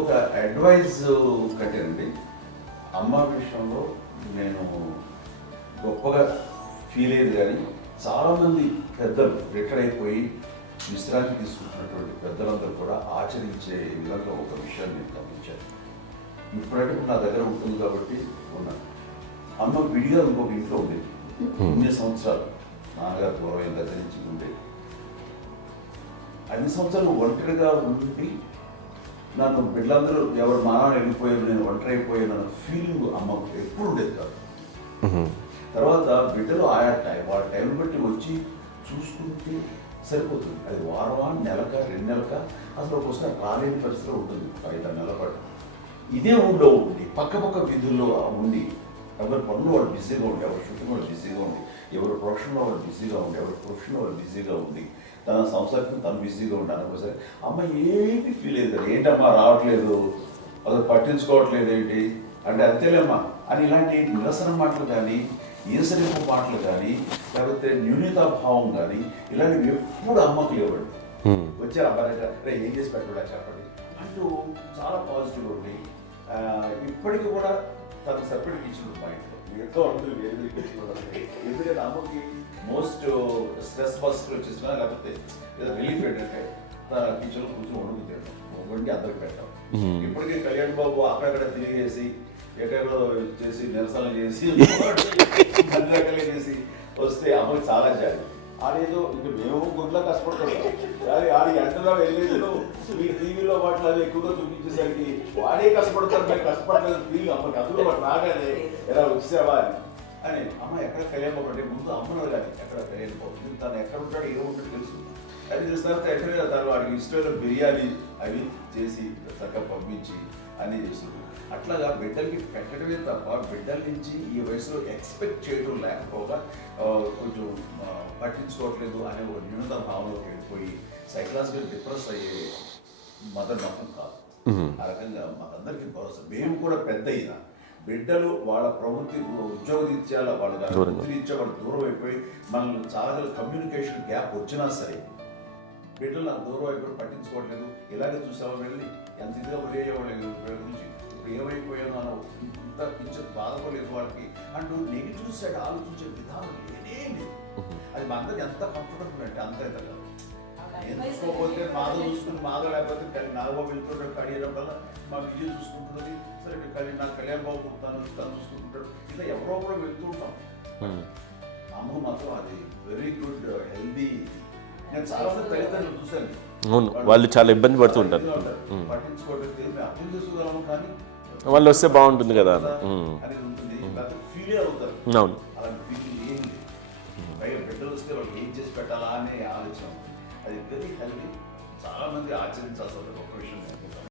ఇంకొక అడ్వైజ్ కట్టేనండి, అమ్మ విషయంలో నేను గొప్పగా ఫీల్ అయ్యేది. కానీ చాలామంది పెద్దలు రిటైర్ అయిపోయి విశ్రాంతి తీసుకుంటున్నటువంటి పెద్దలందరూ కూడా ఆచరించే విధంగా ఒక విషయాన్ని నేను గమనించాను. ఇప్పుడంటే నా దగ్గర ఉంటుంది కాబట్టి ఉన్నాను. అమ్మ విడిగా ఇంకొక ఇంట్లో ఉండేది. ఇన్ని సంవత్సరాలు నాన్నగారు దూరం దగ్గర నుంచి ఉండేది. 5 సంవత్సరాలు ఒంటరిగా ఉండి నన్ను బిడ్డలందరూ ఎవరు మానవులు వెళ్ళిపోయారు, నేను ఒంటరి అయిపోయాను అన్న ఫీలింగ్ అమ్మకు ఎప్పుడు ఉండేది కాదు. తర్వాత బిడ్డలు వాళ్ళ టైం బట్టి వచ్చి చూసుకుంటే సరిపోతుంది. అది వారమా, నెలక, 2 నెలక, అసలు ఒకసారి రాలేని పరిస్థితిలో ఉంటుంది. 5-6 నెలల పాటు ఇదే ఊళ్ళో ఉండి పక్క విధుల్లో ఉండి ఎవరి పనులు వాళ్ళు బిజీగా ఉండి, ఎవరి షూటింగ్ వాళ్ళు బిజీగా ఉండి, ఎవరి ప్రొఫెషన్లో వాళ్ళు బిజీగా ఉండి, ఎవరి ప్రొఫెషన్లో వాళ్ళు బిజీగా ఉండి, తన సంసారం తను బిజీగా ఉంటాను. ఒకసారి అమ్మ ఏమి ఫీల్ అయ్యేది, ఏంటమ్మా రావట్లేదు, అసలు పట్టించుకోవట్లేదు ఏంటి అంటే, అంతేలేమ్మా అని ఇలాంటి నిరసన మాటలు కానీ, ఈసరింపు మాటలు కానీ, లేకపోతే న్యూనతాభావం కానీ ఇలాంటివి ఎప్పుడు అమ్మకు లేవండి. వచ్చారు అబ్బాయి ఏం చేసి పెట్టడా చెప్పండి అంటూ చాలా పాజిటివ్ ఉండి ఇప్పటికీ కూడా తను సపరేట్ ఇచ్చిన పాయింట్ ఎంతో అందరూ వేరే ఎందుకంటే అమ్మకి మోస్ట్ స్ట్రెస్ బస్టర్ వచ్చేసినా లేకపోతే ఏదో రిలీఫ్ ఏంటంటే తన కిచెన్లో కూర్చొని వండి అందరికి పెట్టాం. ఇప్పటికీ కళ్యాణ్ బాబు అక్కడక్కడ తిరిగేసి ఎక్కడో చేసి నిరసనలు చేసి చేసి వస్తే అమ్మకి చాలా జాలి. ఆడేదో ఇంక మేము గుడ్లా కష్టపడుతున్నాం కానీ ఆడి ఎంతలో వెళ్ళేది మీ టీవీలో వాటిలో అది ఎక్కువగా చూపించేసరికి వాడే కష్టపడతారు, మేము కష్టపడలేదు ఫీల్ అమ్మకి. అందులో వాడు రాగానే ఎలా వచ్చావా అని అమ్మ ఎక్కడ కళ్యాణ్ బాబు అంటే ముందు అమ్మను కానీ ఎక్కడ కళ్యాణ్ బాబు తను ఎక్కడ ఉంటాడు, ఏ ఉంటాడు తెలుసు. అది తెలిసిన ఎక్కడ తను వాడికి ఇష్టమైన బిర్యానీ అవి చేసి చక్కగా పంపించి అన్నీ చేస్తుంది. అట్లాగా బిడ్డలకి పెట్టడమే తప్ప బిడ్డల నుంచి ఈ వయసులో ఎక్స్పెక్ట్ చేయడం లేకపోగా కొంచెం పట్టించుకోవట్లేదు అనే ఒక న్యూనత భావనలోకి వెళ్ళిపోయి సైకలాజికల్ డిప్రెస్ అయ్యే మదర్ మాత్రం కాదు. ఆ రకంగా మాకందరికీ భరోసా. మేము కూడా పెద్ద అయినా బిడ్డలు వాళ్ళ ప్రవృత్తి ఉద్యోగరీత్యా వృత్తిరీత్యా వాళ్ళు దూరం అయిపోయి మనల్ని చాలా కమ్యూనికేషన్ గ్యాప్ వచ్చినా సరే బిడ్డలు నాకు దూరం అయిపోయి పట్టించుకోవట్లేదు. ఇలాగే చూసావా వెళ్ళి ఎంత ఇదిగా వదిలేయవాళ్ళు గురించి ఇప్పుడు ఏమైపోయాను అన్న ఇంత కొంచెం బాధపడలేదు వాళ్ళకి అంటూ నెగిటివ్ సైడ్ ఆలోచించే విధానం లేనే లేదు. అది మా అందరికి ఎంత కంఫర్టబుల్ అంటే అంత ఎంత కాదు. నేను చూసుకోకపోతే మాధవ్ చూసుకుని మాధవ్ లేకపోతే నాగబాబు వెళ్తుంటాడు కడియడం వల్ల మా విజయ్ చూసుకుంటున్నది సరే నాకు కళ్యాణ్ బాబు తను చూసుకుంటుంటాడు. ఇలా ఎవరో కూడా వెళ్తూ ఉంటాం. అమ్మ మాత్రం అది వెరీ గుడ్ హెల్దీ. నేను చాలా మంది తల్లిదండ్రులు చూశాను, వాళ్ళు చాలా ఇబ్బంది పడుతుంటారు, పట్టించుకోవట్లేదు అర్థం చేసుకోగలము కానీ వాళ్ళు వస్తే బాగుంటుంది కదా అనేది ఉంటుంది. ఫీల్ అవుతారు. అవును, అలాంటి ఫీలింగ్ ఏం లేదు. పైగా బిడ్డలు వస్తే వాళ్ళు ఏం చేసి పెట్టాలా అనే ఆలోచన. అది వెరీ హెల్దీ. చాలా మంది ఆచరించాల్సిన ఒక విషయం.